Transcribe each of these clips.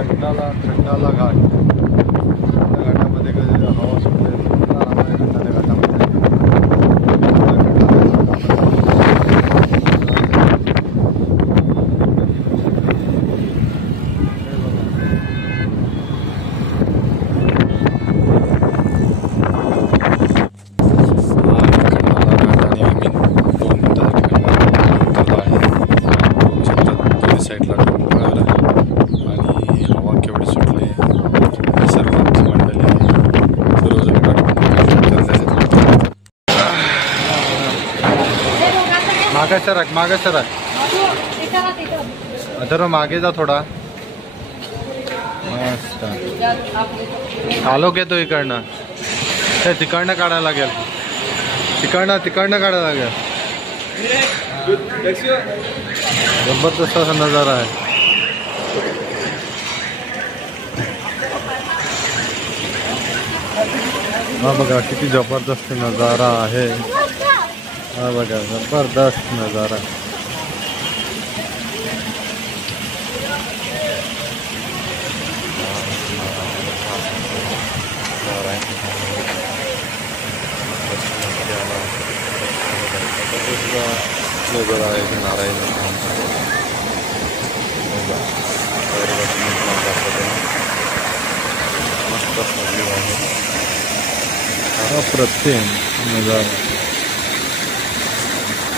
खंडाला घाट, घाटामध्ये कधी हवा सुटते खंडाला घाटामध्ये. मागे सरक अथर्व, मागे जा थोडा. मस्त आलो की तो इकडनं, ते तिकडनं काढायला लागेल. तिकडनं काढायला लागेल. जबरदस्त असा नजारा आहे. हा बघा किती जबरदस्त नजारा आहे. हा बघा जबरदस्त नजारा. नजारा आहे नारायण मस्त आहे. अप्रतिम नजारा.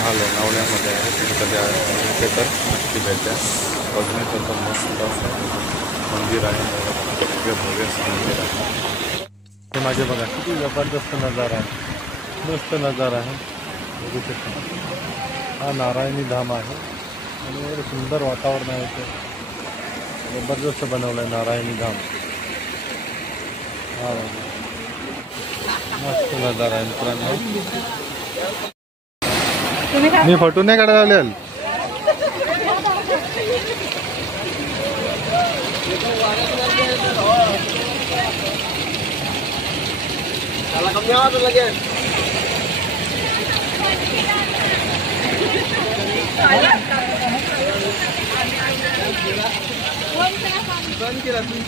हा लोणावळ्यामध्ये आहे. तुम्ही कधी आले तर नक्की भेट द्या. बघण्यासारखं मस्त मंदिर आहे. भव्य मंदिर आहे. ते माझे बघा किती जबरदस्त नजारा आहे. मस्त नजारा आहे. बघू शकता. हा नारायणी धाम आहे आणि एवढं सुंदर वातावरण आहे. ते जबरदस्त बनवलं आहे नारायणी धाम. हा मस्त नजारा आहे मित्रांनो. मी फोटो नाही काढायला लागेल.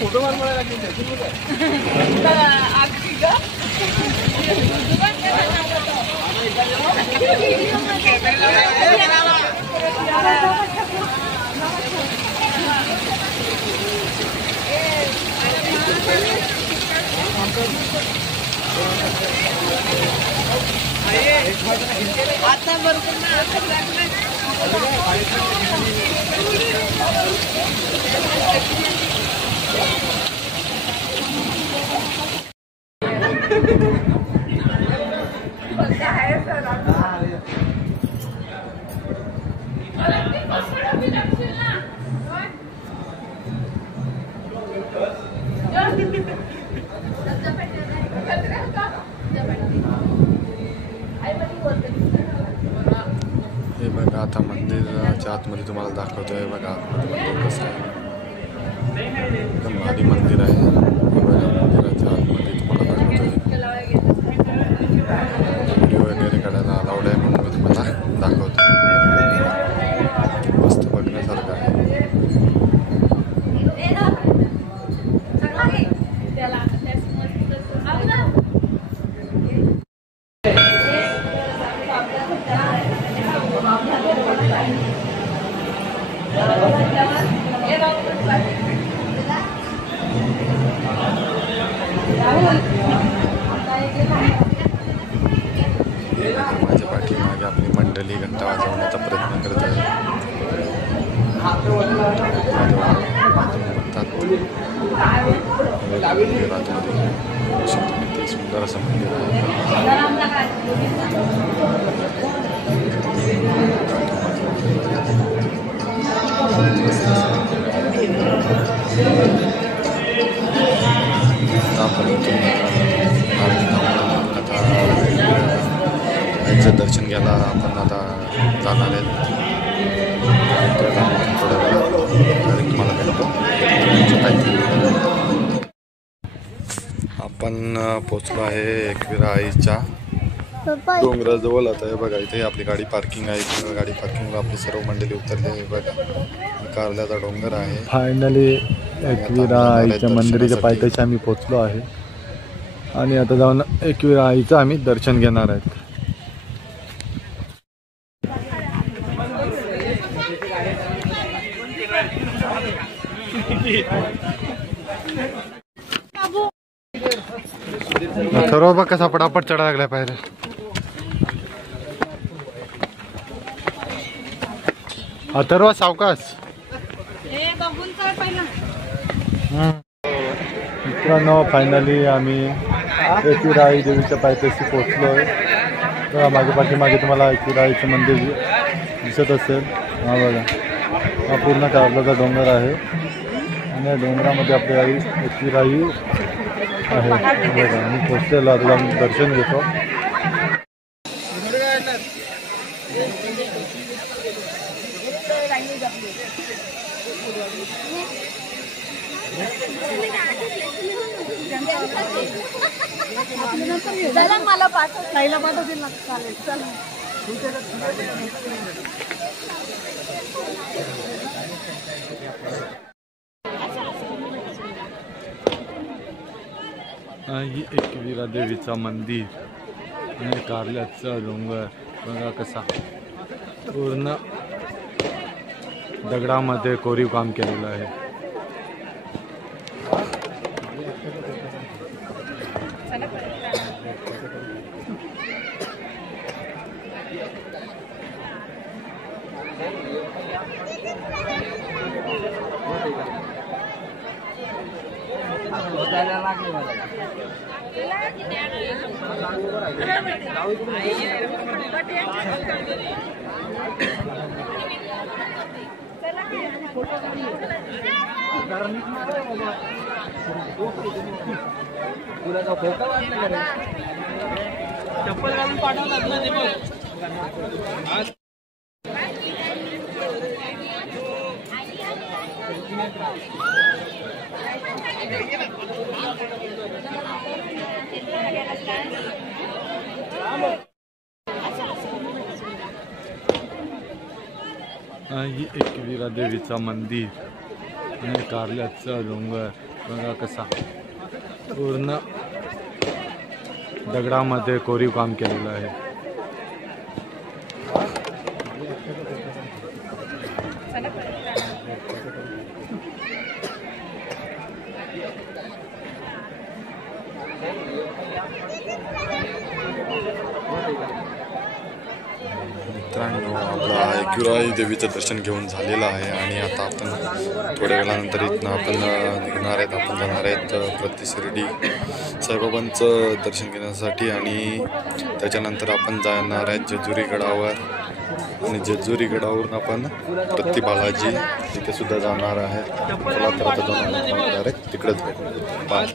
फोटो मारवायला आता बरोबर हे बघा आता मंदिराच्या आतमध्ये तुम्हाला दाखवतोय. बघा मंदिर कसं आहे. एकदम भारी मंदिर आहे. मंदिराच्या आतमध्ये तुम्हाला दाखवतोय. व्हिडिओ वगैरे काढायला अलाउड आहे म्हणून मी तुम्हाला दाखवतो. मस्त बघण्यासारखं आहे. माझ्या पाठीमागे आपली मंडळी घंटा वाजवण्याचा प्रयत्न करत आहे. ते सुंदर असं मंदिर आहे. यांचं दर्शन घ्यायला आपण आता जाणार आहेत. थोड्या वेळात तुम्हाला भेटतो. आपण पोचलो आहे एकविरा आईच्या डोंगराजवळ. आता हे बघा, इथे आपली गाडी पार्किंग आहे. गाडी पार्किंगला आपली सर्व मंडळी उतरली आहे. बघा, कारल्याचा डोंगर आहे. फायनली एकविरा आईच्या मंदिराच्या पायथ्याशी आम्ही पोचलो आहे आणि आता जाऊन एकविरा आईचं आम्ही दर्शन घेणार आहेत. सर्व बघ कसा पटापट चढा लागला पाहिजे. अथर्व सावकाश. मित्रांनो, फायनली आम्ही एकविरा आई देवीच्या पायथ्याशी पोचलो आहे. तर माझ्या पाठीमागे तुम्हाला एकविरा आईचं मंदिर दिसत असेल. हा बघा, हा पूर्ण कारल्याचा डोंगर आहे आणि या डोंगरामध्ये आपली आई एकविरा आई आहे. बघा, आम्ही पोचलेलो आता जाऊन दर्शन घेतो. मला पाठवला पाठवतील ना, चालेल. चला ही एकविरा देवीचा मंदिर आणि कारल्याचा डोंगर बघा कसा पूर्ण दगडामध्ये कोरीव काम केलेलं आहे. चप्पल घालून पाठवतात ना ते बघ. ही एकविरा देवीचा मंदिर आणि कारल्याचा डोंगर बघा कसा पूर्ण दगडामध्ये कोरीव काम केलेलं आहे. मित्रांनो, आपला एकविरा आई देवीचं दर्शन घेऊन झालेलं आहे आणि आता आपण थोड्या वेळानंतर इथनं आपण निघणार आहेत. आपण जाणार आहेत प्रति शिर्डी साईबाबांचं दर्शन घेण्यासाठी आणि त्याच्यानंतर आपण जाणार आहेत जेजुरी गडावर आणि जेजुरी गडावरून आपण प्रति बालाजी तिथे सुद्धा जाणार आहे. चला तर आता जाऊन डायरेक्ट तिकडेच बाय.